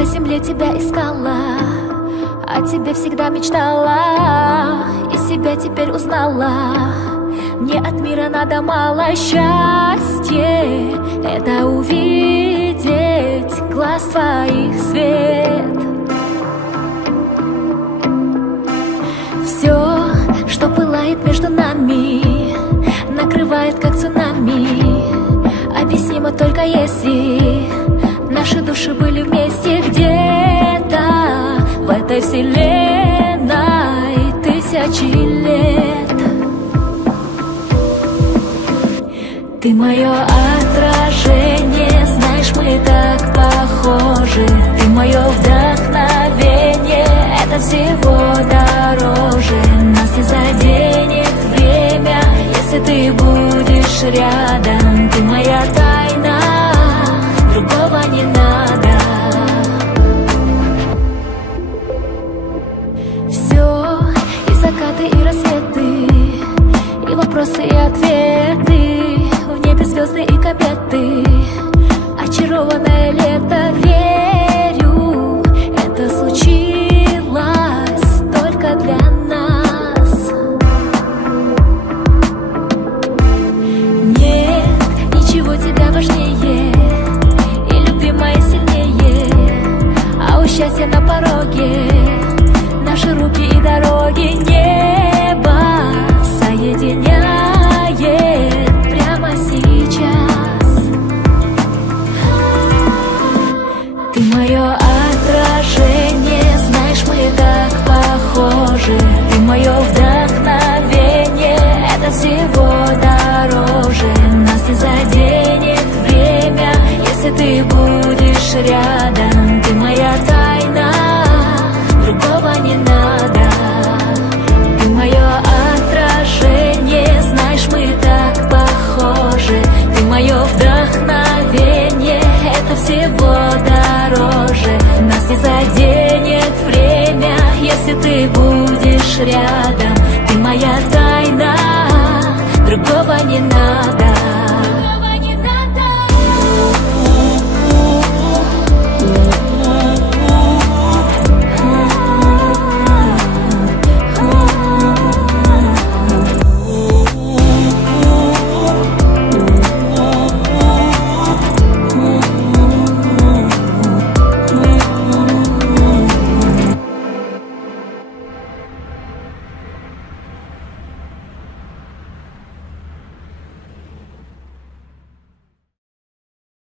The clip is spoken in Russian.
по земле тебя искала, о тебе всегда мечтала, и себя теперь узнала. Мне от мира надо мало счастья, это увидеть глаз твоих свет. Все, что пылает между нами, накрывает как цунами. Объяснимо только если наши души были вместе где-то в этой вселенной тысячи лет. Ты мое отражение, знаешь, мы так похожи. Ты мое вдохновение, это всего дороже. Нас не заденет время, если ты будешь рядом. Ты моя тайна, другого не надо. Все, и закаты, и рассветы, и вопросы, и ответы, в небе звезды и кометы. Очарованное лето, верю, это случилось только для нас. Нет ничего тебя важнее, и любимая сильнее, а у счастья на пороге наши руки и дороги. Небо соединяет прямо сейчас. Ты мое отражение, знаешь, мы так похожи. Ты мое вдохновение, это всего дороже. Нас не заденет время, если ты будешь рядом. Ты моя тайна, другого не надо. Ты мое отражение, знаешь, мы так похожи. Ты мое вдохновение, это всего дороже. Нас не заденет время, если ты будешь рядом. Ты моя тайна, другого не надо.